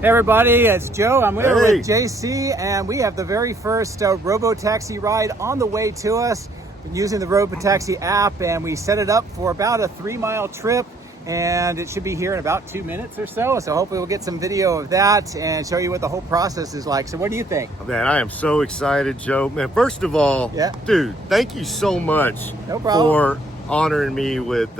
Hey everybody, it's Joe. I'm here Hey. with JC, and we have the very first Robotaxi ride on the way to us. Been using the Robotaxi app, and we set it up for about a 3-mile trip, and it should be here in about 2 minutes or so. So hopefully we'll get some video of that and show you what the whole process is like. So what do you think? Man, I am so excited, Joe. Man, first of all, dude, thank you so much for honoring me with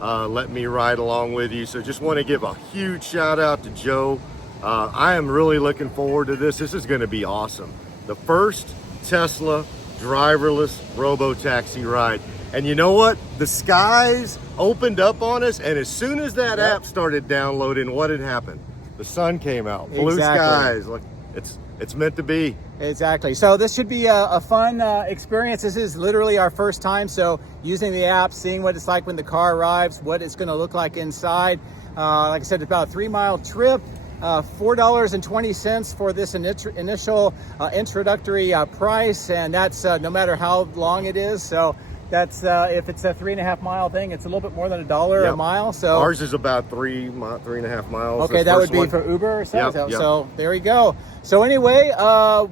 letting me ride along with you. So just want to give a huge shout out to Joe. I am really looking forward to this. This is going to be awesome. The first Tesla driverless Robotaxi ride. And you know what? The skies opened up on us, and as soon as that app started downloading, what had happened? The sun came out. Blue skies. Look, it's meant to be. Exactly. So this should be a fun experience. This is literally our first time. So using the app, seeing what it's like when the car arrives, what it's going to look like inside. Like I said, it's about a 3-mile trip. $4.20 for this initial introductory price, and that's no matter how long it is. So that's if it's a 3.5 mile thing, it's a little bit more than $1 a mile. So ours is about 3.5 miles. Okay, that would be for Uber or so. So there you go. So anyway,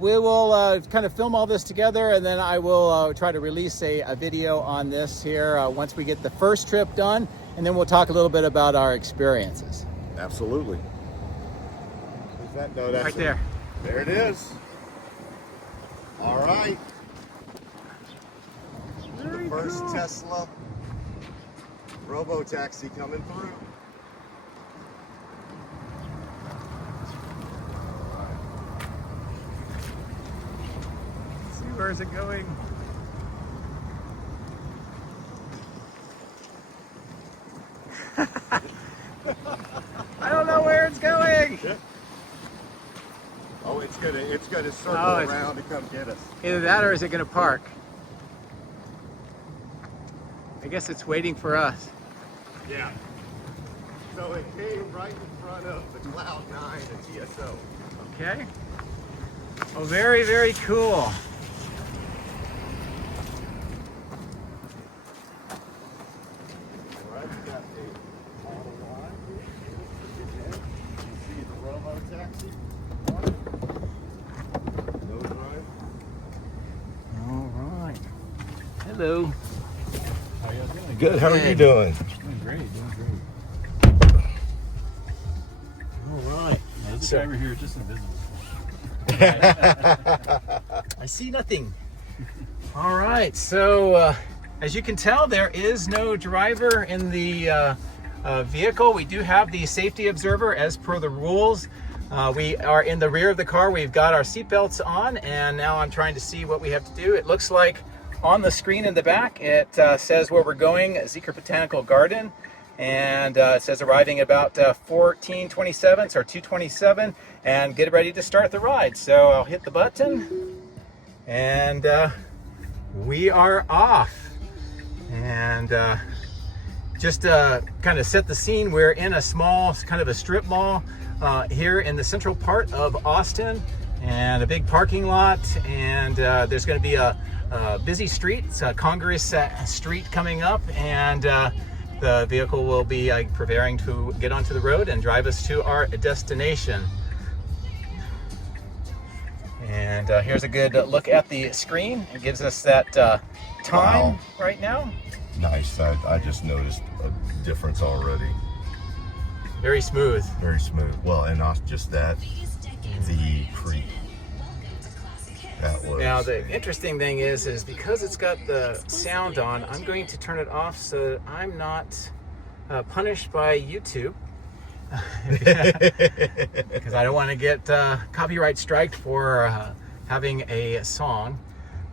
we will kind of film all this together, and then I will try to release a video on this here once we get the first trip done, and then we'll talk a little bit about our experiences. Absolutely. No, that's right there. There it is. All right. Very the first cool. Tesla Robotaxi coming through. Let's see, where is it going? I don't know where it's going. Oh, it's gonna circle around to come get us. Either that or is it gonna park? I guess it's waiting for us. Yeah. So it came right in front of the Cloud9 and TSO. Okay. Oh, very, very cool. All right, we got a Model Y here. You see the Robotaxi. All right. Hello. How you doing? Good. How are you doing? Doing great. Doing great. All right. Now, this driver here is just invisible. I see nothing. All right. So, as you can tell, there is no driver in the vehicle. We do have the safety observer as per the rules. We are in the rear of the car. We've got our seatbelts on, and now I'm trying to see what we have to do. It looks like on the screen in the back, it says where we're going, Zilker Botanical Garden, and it says arriving about 14:27 or 2:27, and get ready to start the ride. So I'll hit the button, and we are off. And just to kind of set the scene, we're in a small, kind of a strip mall here in the central part of Austin, and a big parking lot, and there's going to be a busy street. It's Congress Street coming up, and the vehicle will be preparing to get onto the road and drive us to our destination. And here's a good look at the screen. It gives us that time right now. Nice. I just noticed a difference already. Very smooth. Very smooth. Well, and not just that, the creep. That was. Now the interesting thing is because it's got the sound on, I'm going to turn it off so that I'm not punished by YouTube. Because I don't want to get copyright striked for having a song.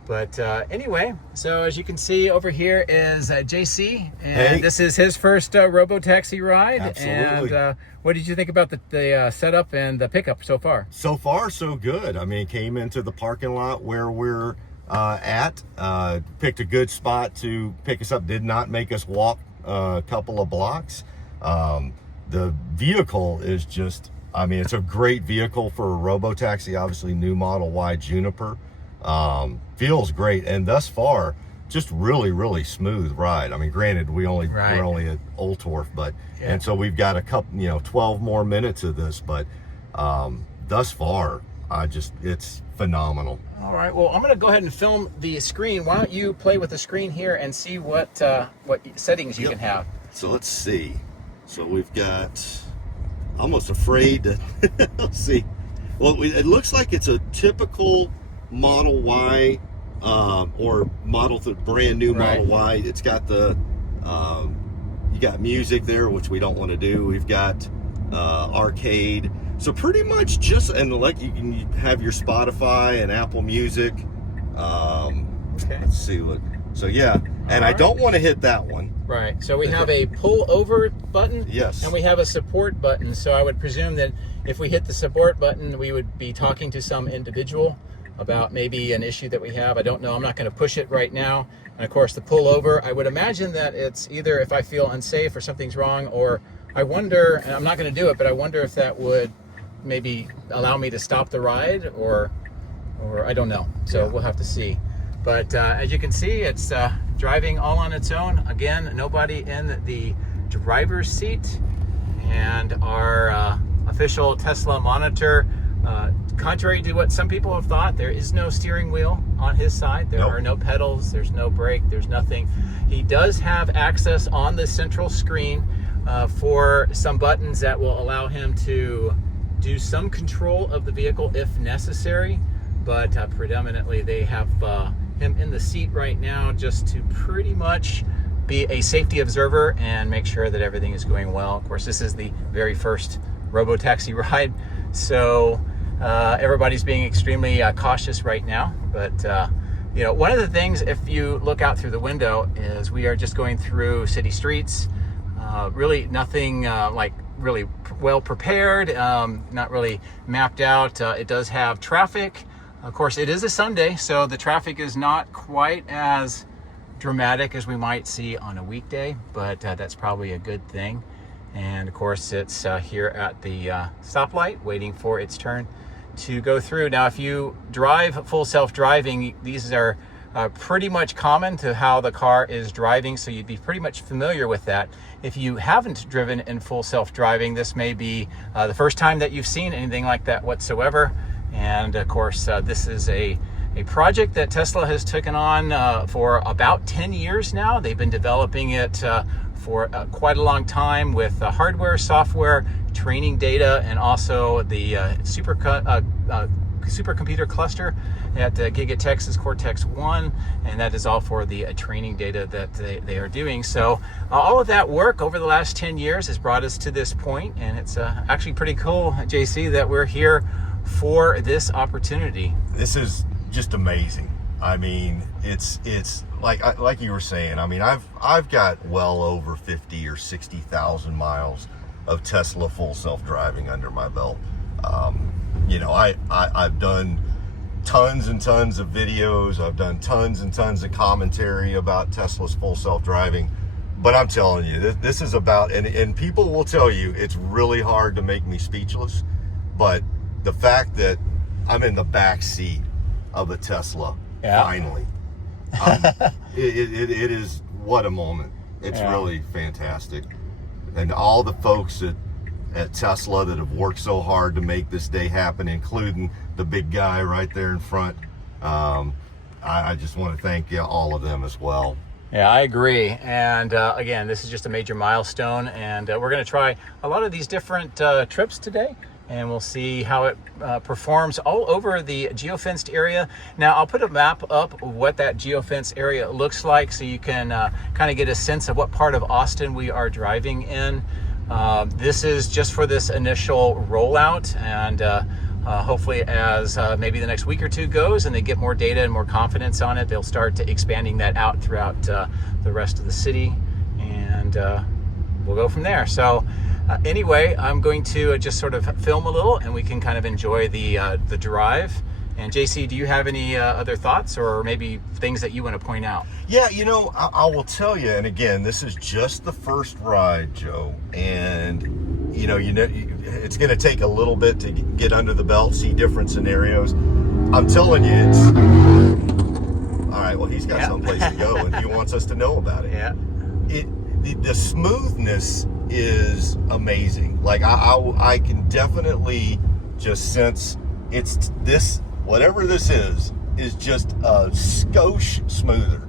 But anyway, so as you can see over here is JC, and this is his first Robotaxi ride. Absolutely. And what did you think about the setup and the pickup so far? So far, so good. I mean, came into the parking lot where we're at, picked a good spot to pick us up, did not make us walk a couple of blocks. The vehicle is just, I mean, it's a great vehicle for a Robotaxi, obviously new Model Y Juniper. Feels great, and thus far just really smooth ride. I mean, granted, we're only at Old Torf, but and so we've got a couple, 12 more minutes of this, but thus far, it's phenomenal. All right, well, I'm going to go ahead and film the screen. Why don't you play with the screen here and see what settings you can have. So let's see. So we've got, almost afraid to, let's see. Well, it looks like it's a typical Model Y, or brand new Model Y. It's got the, you got music there, which we don't want to do. We've got arcade. So pretty much just, and like you can have your Spotify and Apple Music. Okay. Let's see what. So yeah, and I don't want to hit that one. Right. So we have a pull over button. Yes. And we have a support button. So I would presume that if we hit the support button, we would be talking to some individual about maybe an issue that we have. I don't know. I'm not going to push it right now. And of course, the pull over, I would imagine that it's either if I feel unsafe or something's wrong, or I wonder, and I'm not going to do it, but I wonder if that would maybe allow me to stop the ride, or I don't know. So we'll have to see. But as you can see, it's driving all on its own. Again, nobody in the driver's seat. And our official Tesla monitor, contrary to what some people have thought, there is no steering wheel on his side. There are no pedals, there's no brake, there's nothing. He does have access on the central screen for some buttons that will allow him to do some control of the vehicle if necessary, but predominantly they have him in the seat right now just to pretty much be a safety observer and make sure that everything is going well. Of course, this is the very first Robotaxi ride, so everybody's being extremely cautious right now. But you know, one of the things, if you look out through the window, is we are just going through city streets. Really nothing like really well prepared, not really mapped out. It does have traffic. Of course, it is a Sunday, so the traffic is not quite as dramatic as we might see on a weekday, but that's probably a good thing. And of course, it's here at the stoplight waiting for its turn to go through. Now, if you drive full self-driving, these are pretty much common to how the car is driving, so you'd be pretty much familiar with that. If you haven't driven in full self-driving, this may be the first time that you've seen anything like that whatsoever. And of course, this is a project that Tesla has taken on for about 10 years now. They've been developing it for quite a long time with hardware, software, training data, and also the supercomputer cluster at Giga Texas Cortex-1, and that is all for the training data that they are doing. So all of that work over the last 10 years has brought us to this point, and it's actually pretty cool, JC, that we're here for this opportunity. This is just amazing. I mean, it's like you were saying. I mean, I've got well over 50 or 60,000 miles of Tesla full self-driving under my belt. You know, I've done tons and tons of videos. I've done tons and tons of commentary about Tesla's full self-driving. But I'm telling you, this is about, and people will tell you it's really hard to make me speechless. But the fact that I'm in the back seat of a Tesla, finally, it is, what a moment. It's really fantastic. And all the folks at Tesla that have worked so hard to make this day happen, including the big guy right there in front. I just want to thank all of them as well. Yeah, I agree. And again, this is just a major milestone, and we're going to try a lot of these different trips today, and we'll see how it performs all over the geofenced area. Now, I'll put a map up of what that geofenced area looks like, so you can kind of get a sense of what part of Austin we are driving in. This is just for this initial rollout, and hopefully as maybe the next week or two goes and they get more data and more confidence on it, they'll start expanding that out throughout the rest of the city, and we'll go from there. So anyway, I'm going to just sort of film a little, and we can kind of enjoy the drive. And JC, do you have any other thoughts or maybe things that you want to point out? Yeah, you know, I will tell you, and again, this is just the first ride, Joe, and you know, it's going to take a little bit to get under the belt, see different scenarios. I'm telling you, it's all right. Well, he's got someplace to go, and he wants us to know about it. Yeah. The smoothness is amazing. Like I can definitely just since it's this, whatever this is just a skosh smoother.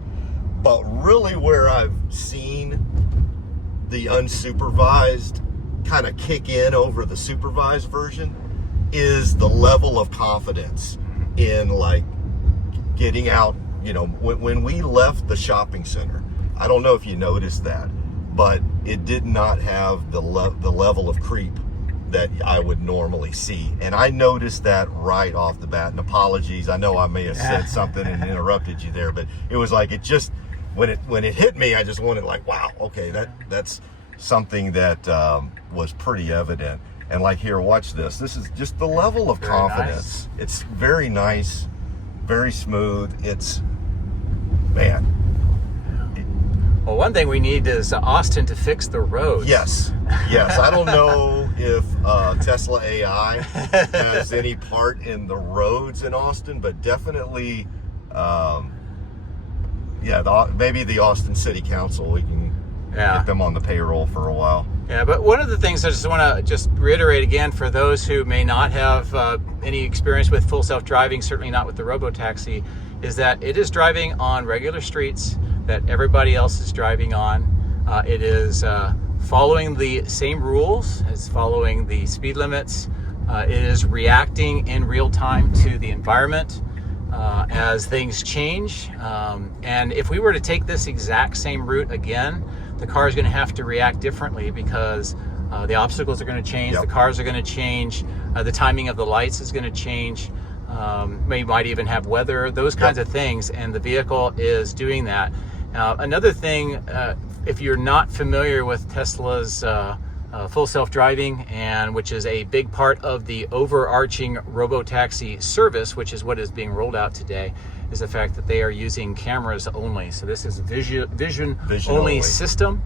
But really where I've seen the unsupervised kind of kick in over the supervised version is the level of confidence in like getting out. You know, when we left the shopping center, I don't know if you noticed that, but it did not have the level of creep that I would normally see. And I noticed that right off the bat. And apologies, I know I may have said something and interrupted you there, but it was like, it just, when it hit me, I just wanted like, wow, okay, that's something that was pretty evident. And like here, watch this. This is just the level of confidence. Nice. It's very nice, very smooth. It's, man. Well, one thing we need is Austin to fix the roads. Yes. I don't know if Tesla AI has any part in the roads in Austin, but definitely, maybe the Austin City Council, we can get them on the payroll for a while. Yeah, but one of the things I just want to reiterate again for those who may not have any experience with full self-driving, certainly not with the Robotaxi, is that it is driving on regular streets that everybody else is driving on. It is following the same rules, it's following the speed limits. It is reacting in real time to the environment as things change. And if we were to take this exact same route again, the car is going to have to react differently because the obstacles are going to change, the cars are going to change, the timing of the lights is going to change. You might even have weather, those kinds of things, and the vehicle is doing that. Another thing, if you're not familiar with Tesla's full self-driving, and which is a big part of the overarching Robotaxi service, which is what is being rolled out today, is the fact that they are using cameras only. So this is a vision only system,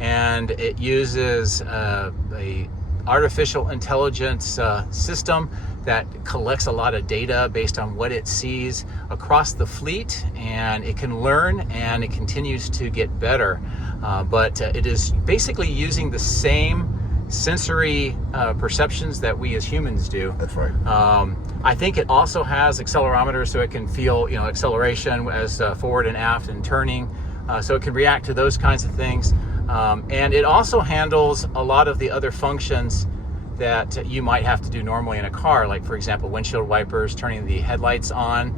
and it uses a artificial intelligence system that collects a lot of data based on what it sees across the fleet, and it can learn and it continues to get better. But it is basically using the same sensory perceptions that we as humans do. That's right. I think it also has accelerometers, so it can feel acceleration as forward and aft and turning, so it can react to those kinds of things. And it also handles a lot of the other functions that you might have to do normally in a car, like for example windshield wipers, turning the headlights on,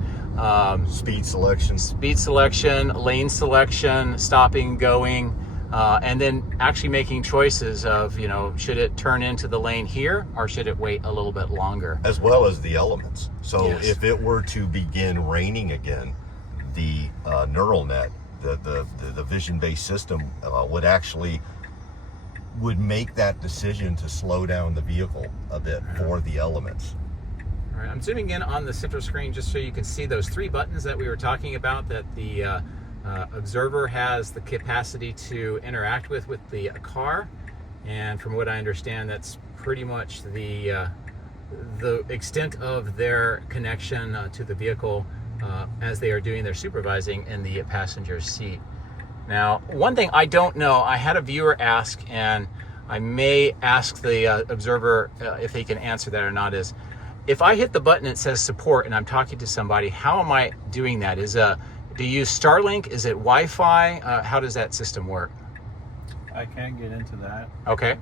speed selection, lane selection, stopping, going, and then actually making choices of should it turn into the lane here or should it wait a little bit longer, as well as the elements. So if it were to begin raining again, the neural net, the vision-based system would make that decision to slow down the vehicle a bit for the elements. All right, I'm zooming in on the central screen just so you can see those three buttons that we were talking about that the observer has the capacity to interact with the car. And from what I understand, that's pretty much the extent of their connection to the vehicle as they are doing their supervising in the passenger seat. Now, one thing I don't know, I had a viewer ask, and I may ask the observer if they can answer that or not, is if I hit the button that says support and I'm talking to somebody, how am I doing that? Do you use Starlink? Is it Wi-Fi? How does that system work? I can't get into that. Okay.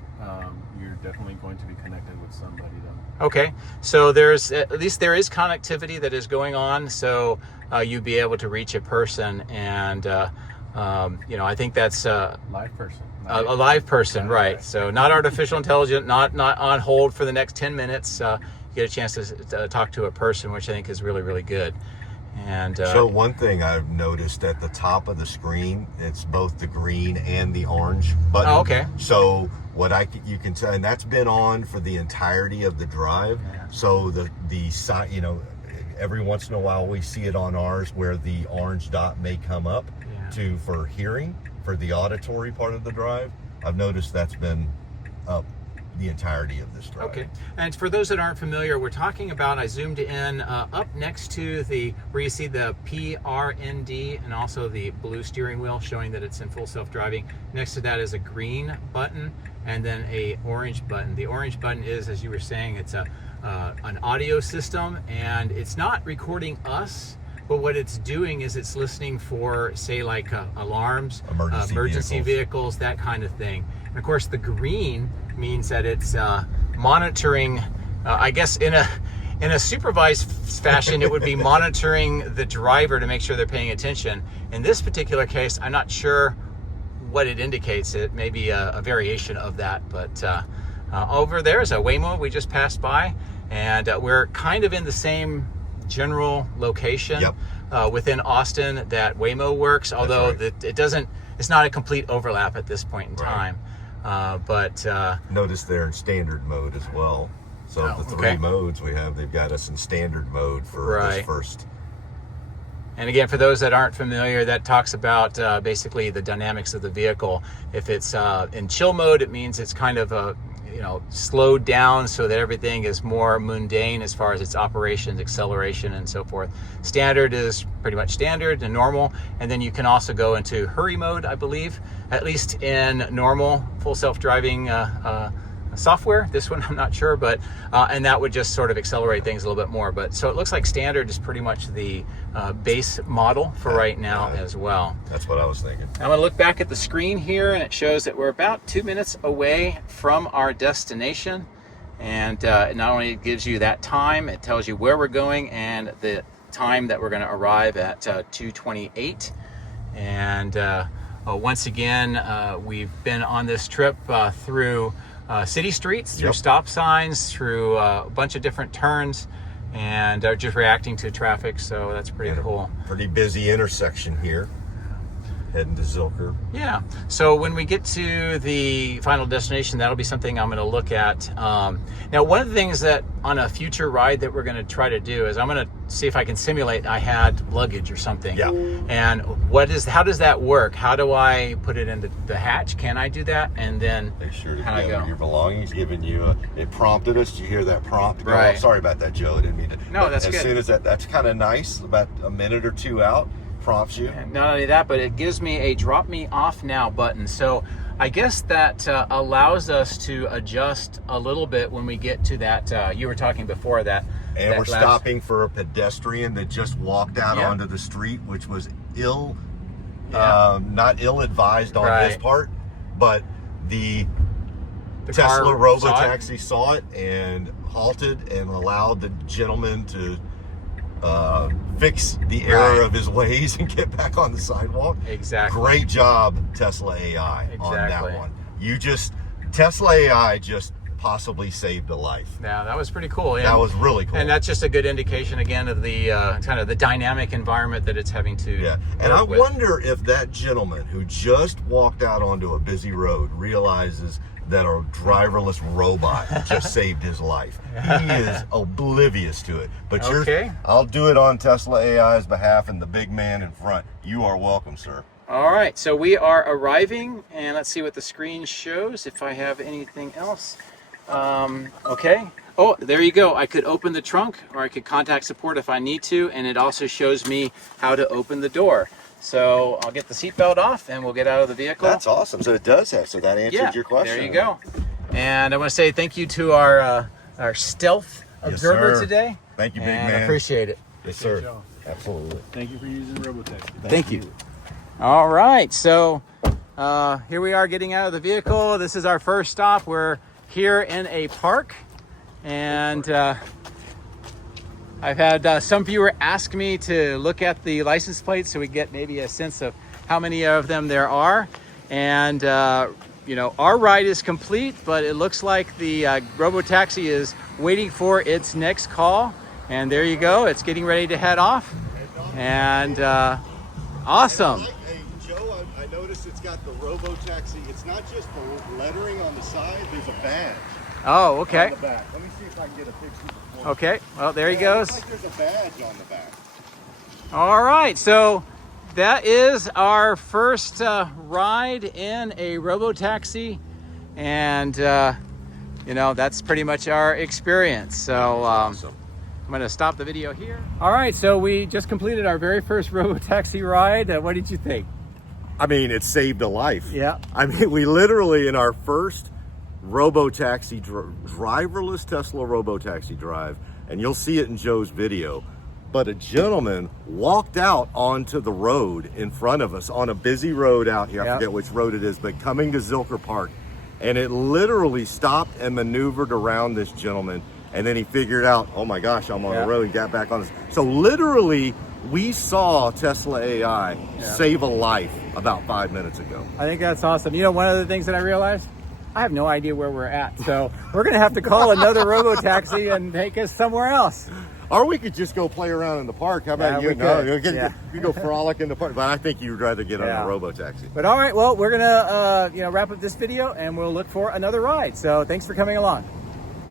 You're definitely going to be connected with somebody though. Okay, so there is connectivity that is going on, so you'd be able to reach a person, and I think that's live person. A live person, right? So not artificial intelligence, not on hold for the next 10 minutes. You get a chance to talk to a person, which I think is really, really good. And so one thing I've noticed at the top of the screen, it's both the green and the orange button. Oh, okay. So you can tell, and that's been on for the entirety of the drive. Yeah. So the side, every once in a while we see it on ours where the orange dot may come up for hearing, for the auditory part of the drive. I've noticed that's been up the entirety of this drive. Okay, and for those that aren't familiar, we're talking about, I zoomed in up next to where you see the PRND and also the blue steering wheel showing that it's in full self-driving. Next to that is a green button and then a orange button. The orange button is, as you were saying, it's a an audio system, and it's not recording us, but what it's doing is it's listening for, say, like alarms, emergency vehicles, that kind of thing. And of course, the green means that it's monitoring, I guess in a supervised fashion, it would be monitoring the driver to make sure they're paying attention. In this particular case, I'm not sure what it indicates. It may be a variation of that, but over there is a Waymo we just passed by, and we're kind of in the same general location within Austin that Waymo works, although it's not a complete overlap at this point in time. But notice they're in standard mode as well. So the three modes we have, they've got us in standard mode for this first. And again, for those that aren't familiar, that talks about basically the dynamics of the vehicle. If it's in chill mode, it means it's kind of slowed down so that everything is more mundane as far as its operations, acceleration, and so forth. Standard is pretty much standard and normal, and then you can also go into hurry mode, I believe, at least in normal full self-driving software. This one I'm not sure, but and that would just sort of accelerate things a little bit more. But so it looks like standard is pretty much the base model for right now as well. That's what I was thinking. I'm going to look back at the screen here, and it shows that we're about 2 minutes away from our destination. And it not only gives you that time, it tells you where we're going and the time that we're going to arrive at 2:28. And once again, we've been on this trip through city streets, through stop signs, through a bunch of different turns, and just reacting to traffic. So that's pretty cool. Pretty busy intersection here, heading to Zilker. Yeah. So when we get to the final destination, that'll be something I'm going to look at. Now, one of the things that on a future ride that we're going to try to do is I'm going to see if I can simulate I had luggage or something. Yeah. And how does that work? How do I put it into the hatch? Can I do that? And then Make sure to how do I go? your belongings, giving you it prompted us. Did you hear that prompt? Right. Oh, sorry about that, Joe. I didn't mean to. No, that's good. As soon as that's kind of nice, about a minute or two out, prompts you. And not only that, but it gives me a drop me off now button. So I guess that allows us to adjust a little bit when we get to that. You were talking before that. And we're stopping for a pedestrian that just walked out onto the street, which was not ill-advised on his part, but the Tesla Robotaxi saw it and halted and allowed the gentleman to fix the error of his ways and get back on the sidewalk. Exactly. Great job, Tesla AI, on that one. Tesla AI just possibly saved a life. Yeah, that was pretty cool. That was really cool. And that's just a good indication, again, of the kind of the dynamic environment that it's having to And I wonder if that gentleman who just walked out onto a busy road realizes that a driverless robot just saved his life. He is oblivious to it. But I'll do it on Tesla AI's behalf and the big man in front. You are welcome, sir. All right, so we are arriving, and let's see what the screen shows, if I have anything else. Okay. Oh, there you go. I could open the trunk, or I could contact support if I need to, and it also shows me how to open the door. So I'll get the seatbelt off, and we'll get out of the vehicle. That's awesome. So it does have. So that answered your question. There you go. And I want to say thank you to our stealth observer today. Thank you, big man. man. I appreciate it. Yes, sir. Absolutely. Thank you for using Robotaxi. Thank you. All right. So here we are getting out of the vehicle. This is our first stop. We're here in a park, and I've had some viewer ask me to look at the license plates so we get maybe a sense of how many of them there are. And our ride is complete, but it looks like the Robotaxi is waiting for its next call. And there you go. It's getting ready to head off. And awesome. Hey, Joe, I noticed it's got the Robotaxi. It's not just the lettering on the side. There's a badge. Oh, okay. On the back. Let me see if I can get a picture. Okay. Well, there he goes. Looks like there's a badge on the back. All right. So that is our first ride in a Robotaxi. And, that's pretty much our experience. So Awesome. I'm going to stop the video here. All right. So we just completed our very first Robotaxi ride. What did you think? I mean, it saved a life. Yeah. I mean, we literally, in our first Robotaxi, driverless Tesla Robotaxi drive, and you'll see it in Joe's video. But a gentleman walked out onto the road in front of us on a busy road out here. I forget which road it is, but coming to Zilker Park. And it literally stopped and maneuvered around this gentleman. And then he figured out, oh my gosh, I'm on the road, and got back on this. So literally, we saw Tesla AI save a life about 5 minutes ago. I think that's awesome. You know, one of the things that I realized, I have no idea where we're at. So we're going to have to call another Robotaxi and take us somewhere else. Or we could just go play around in the park. How about you? You go frolic in the park. But I think you'd rather get on a Robotaxi. But all right, well, we're going to wrap up this video, and we'll look for another ride. So thanks for coming along.